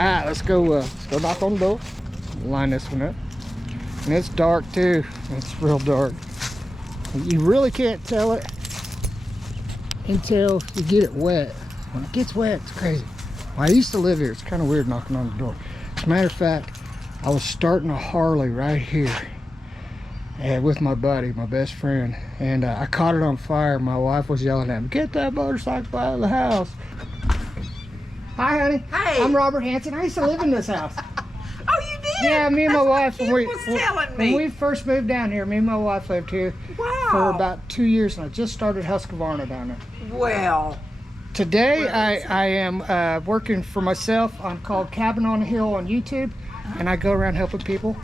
Alright, let's go knock on the door. Line this one up. And it's dark too. It's real dark. You really can't tell it until you get it wet. When it gets wet, it's crazy. When I used to live here, it's kind of weird knocking on the door. As a matter of fact, I was starting a Harley right here with my buddy, my best friend, and I caught it on fire. My wife was yelling at me, "Get that motorcycle out of the house." Hi, honey. Hey. I'm Robert Hanson. I used to live in this house. Oh, you did? Yeah, me and my wife, When we first moved down here, me and my wife lived here for about 2 years, and I just started Husqvarna down there. Well, today I am working for myself. I'm called Cabin on the Hill on YouTube, and I go around helping people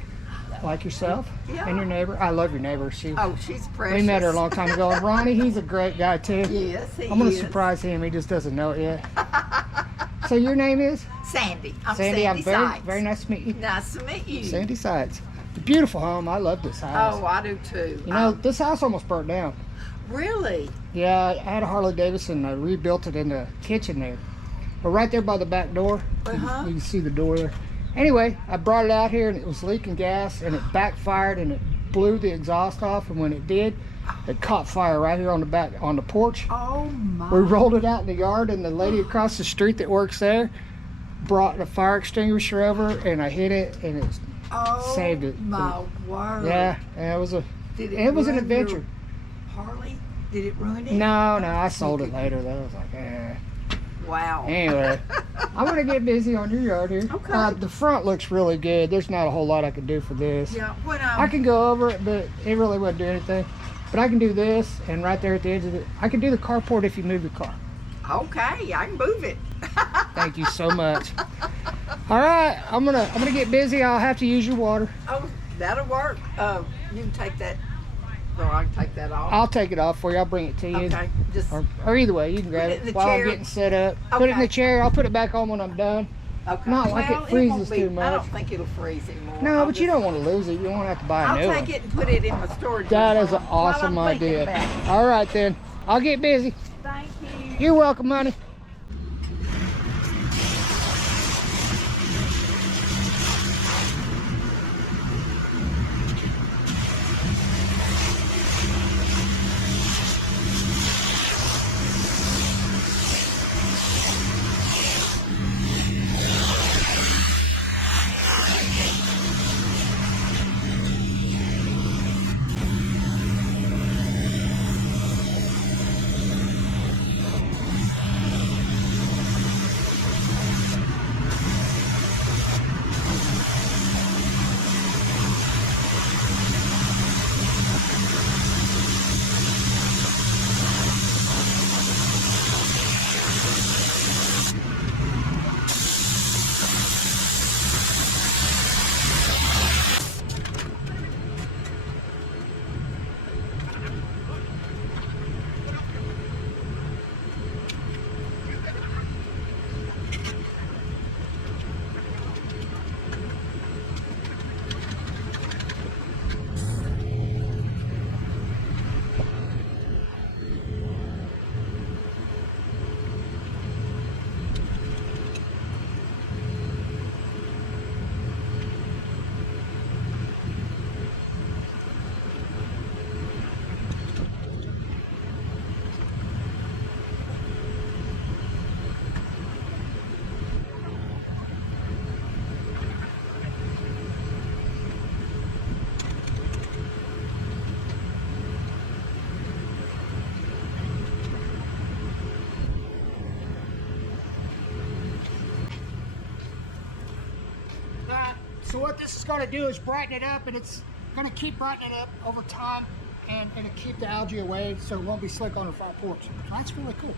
like yourself and your neighbor. I love your neighbor. she's precious. We met her a long time ago. And Ronnie, he's a great guy too. Yes, he is. I'm going to surprise him. He just doesn't know it yet. So your name is? Sandy. I'm Sandy. I'm Sides. very nice to meet you. Nice to meet you. Sandy Sides. It's a beautiful home. I love this house. Oh, I do too. You know, this house almost burnt down. Really? Yeah, I had a Harley Davidson. I rebuilt it in the kitchen there. But right there by the back door, you can see the door there. Anyway, I brought it out here and it was leaking gas and it backfired and it blew the exhaust off, and when it did, it caught fire right here on the back, on the porch. Oh my. We rolled it out in the yard, and the lady across the street that works there brought a fire extinguisher over, and I hit it and it saved it. My word. Yeah, it was an adventure. Harley? Did it ruin it? No, I sold it later though. I was like, eh. Wow. Anyway, I'm gonna get busy on your yard here. Okay. The front looks really good. There's not a whole lot I can do for this. Yeah. When I can go over it, but it really wouldn't do anything. But I can do this, and right there at the edge of it, I can do the carport if you move your car. Okay, I can move it. Thank you so much. All right, I'm gonna get busy. I'll have to use your water. Oh, that'll work. You can take that. Or I can take that off. I'll take it off for you. I'll bring it to you. Okay. Just or either way, you can grab it while I'm getting set up. Okay. Put it in the chair. I'll put it back on when I'm done. Okay. Not like it freezes too much. I don't think it'll freeze anymore. No, but you don't want to lose it. You won't have to buy a new one. I'll take it and put it in my storage. That is an awesome idea. All right then, I'll get busy. Thank you. You're welcome, honey. So what this is going to do is brighten it up, and it's going to keep brightening it up over time, and it'll keep the algae away so it won't be slick on the front porch. So that's really cool.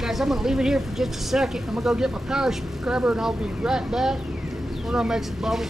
right, guys, I'm gonna leave it here for just a second. I'm gonna go get my power scrubber and I'll be right back. We're gonna make some bubbles.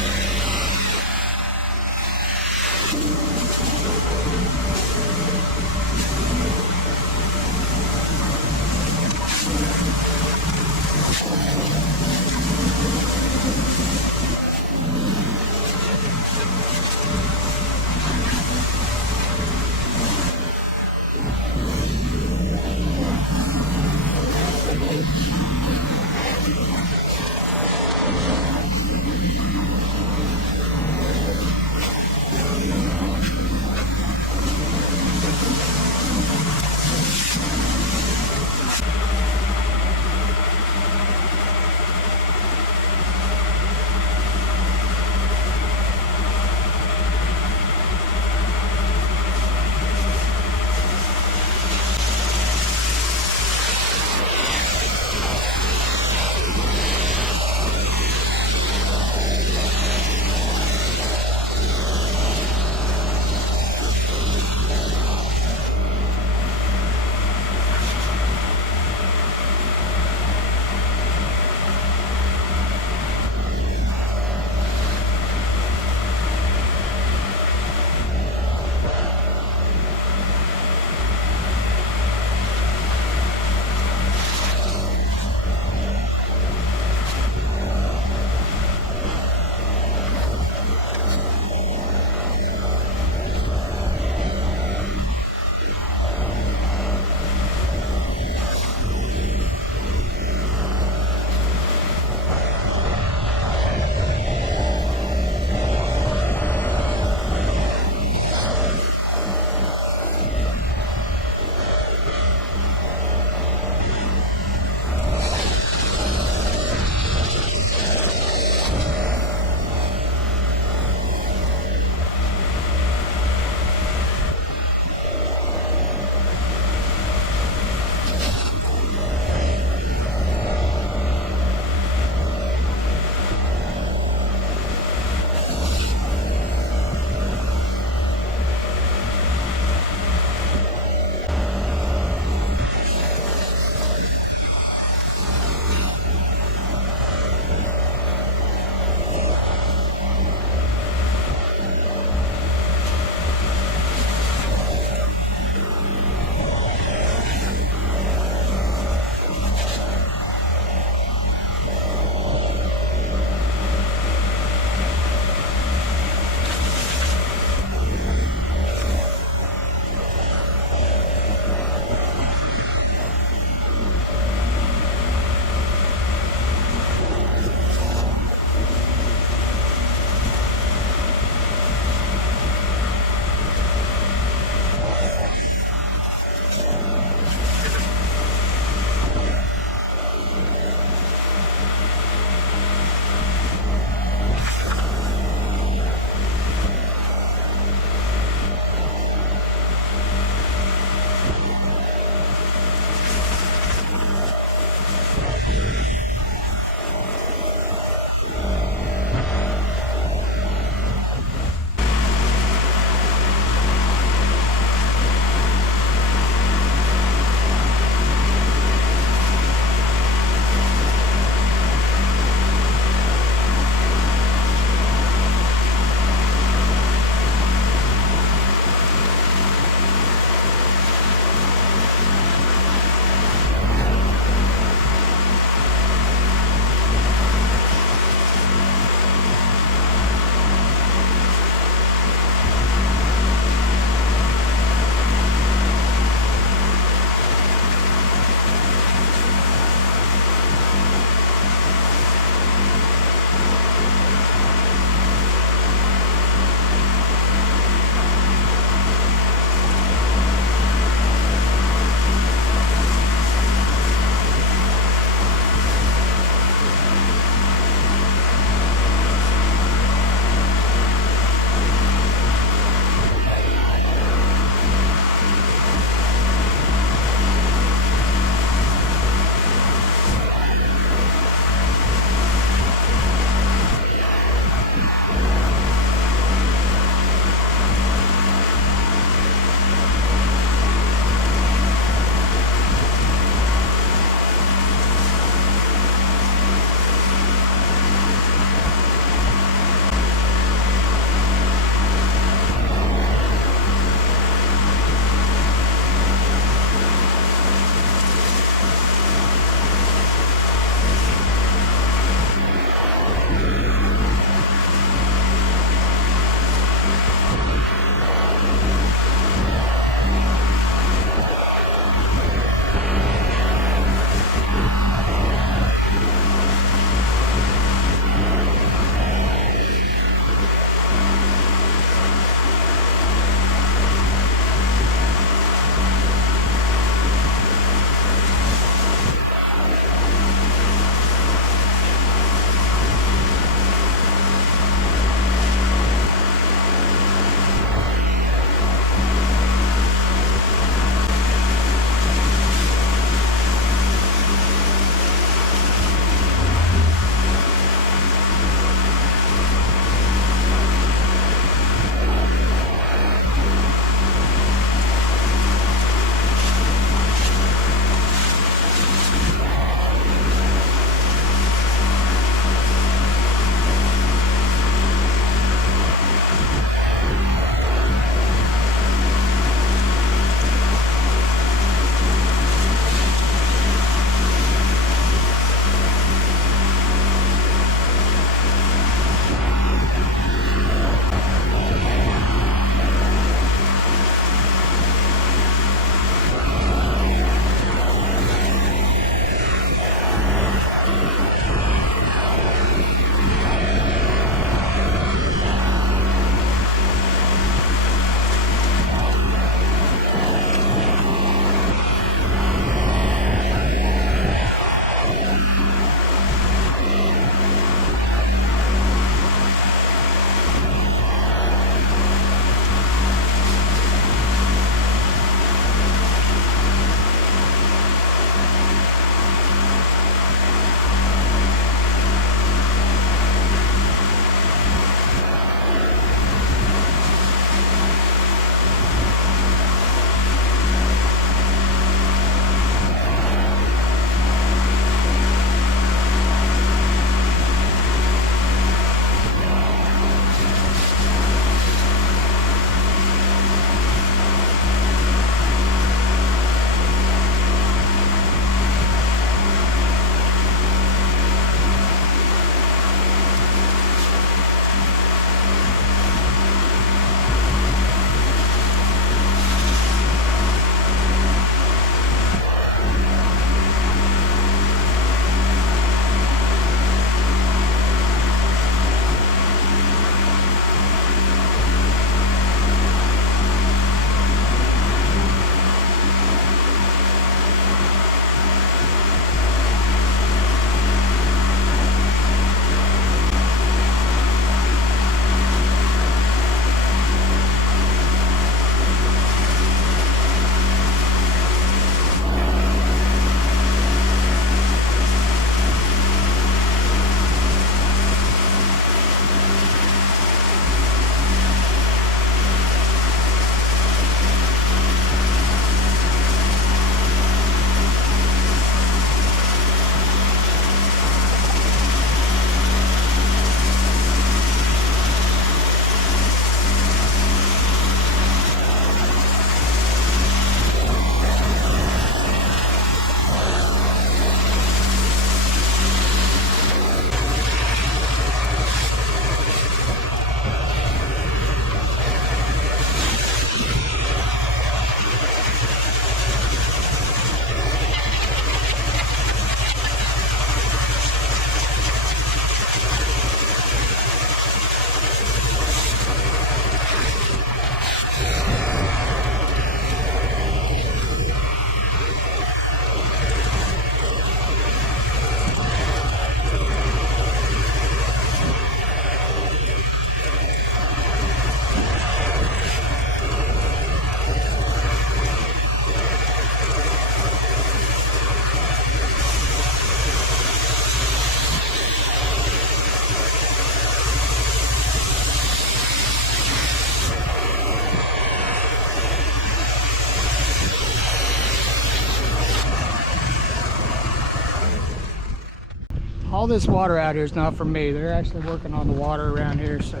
all this water out here is not for me. They're actually working on the water around here, so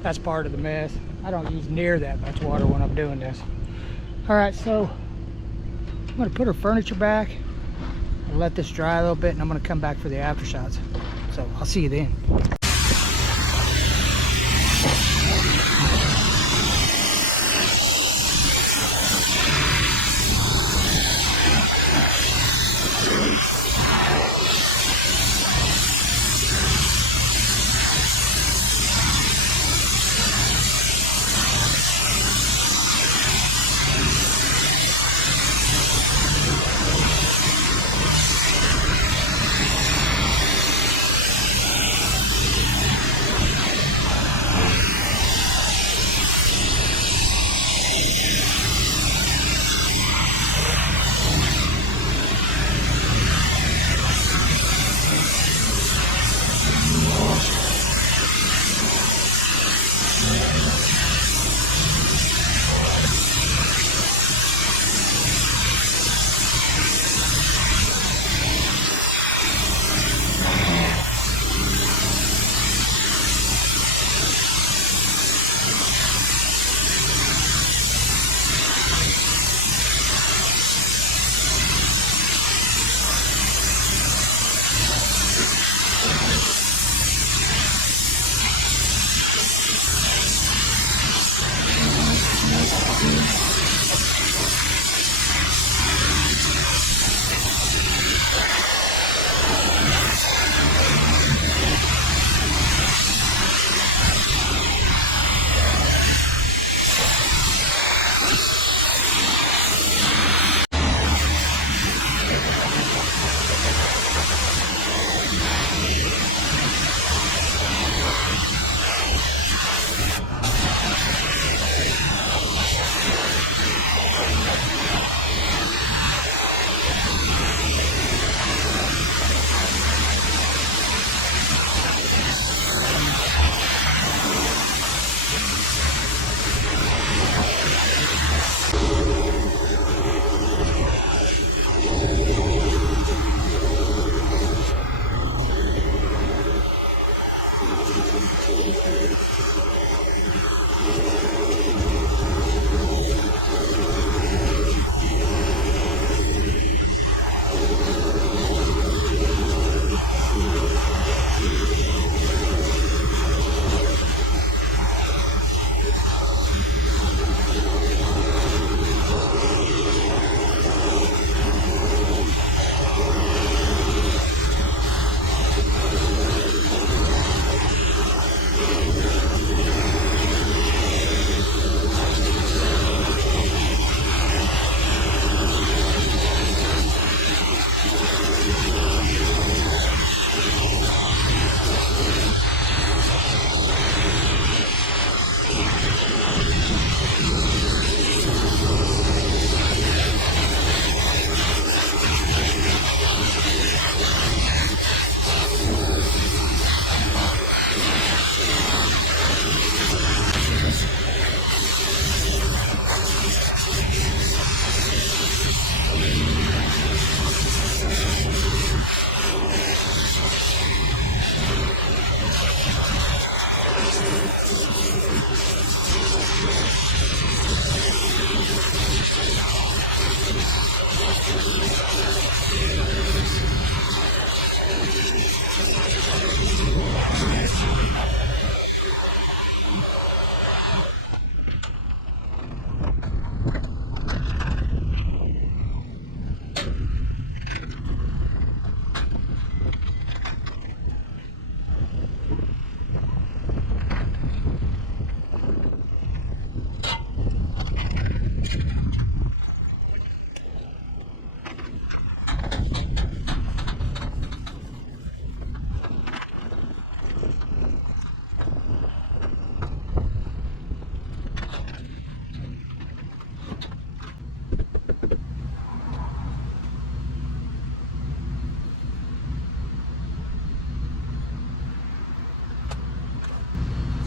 that's part of the mess. I don't use near that much water when I'm doing this. All right, so I'm gonna put her furniture back and let this dry a little bit, and I'm gonna come back for the after shots. So I'll see you then.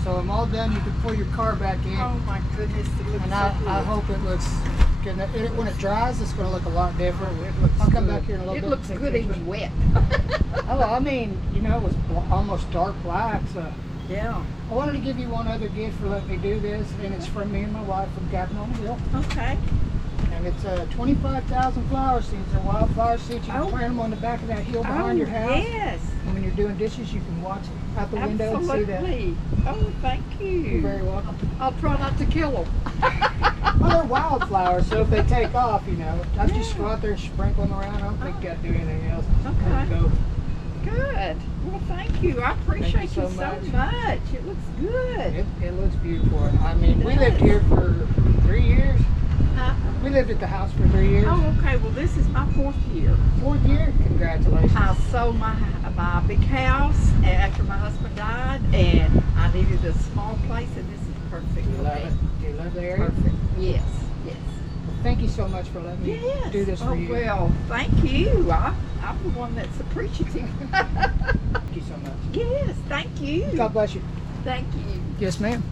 So I'm all done. You can pull your car back in. Oh my goodness, it looks And so good. I hope it looks When it dries, it's going to look a lot different. I'll come back here in a little bit. It looks and take good pictures. even wet. Oh, I mean, you know, it was almost dark black, so. Yeah. I wanted to give you one other gift for letting me do this, and it's from me and my wife from Cabin on the Hill. Okay. And it's 25,000 flower seeds. They're wildflower seeds. You can Oh. plant them on the back of that hill behind your house. Yes. And when you're doing dishes, you can watch out the window and see that. Absolutely. Oh, thank you. You're very welcome. I'll try not to kill them. Well, they're wildflowers, so if they take off, you know, I just go out there and sprinkle them around. I don't think you got to do anything else. Okay. Let it go. Good. Well, thank you. I appreciate you so so much. much. It looks good. It looks beautiful. I mean, It we lived does. here for 3 years. Huh? We lived at the house for 3 years. Oh, okay. Well, this is my 4th year. 4th year? Congratulations. I sold my big house after my husband died, and I needed a small place, and this is perfect Do you for love me. it? Do you love the area? Perfect. Yes. Yes. Well, thank you so much for letting me Yes. do this for you. Well, thank you. I'm the one that's appreciative. Thank you so much. Yes. Thank you. God bless you. Thank you. Yes, ma'am.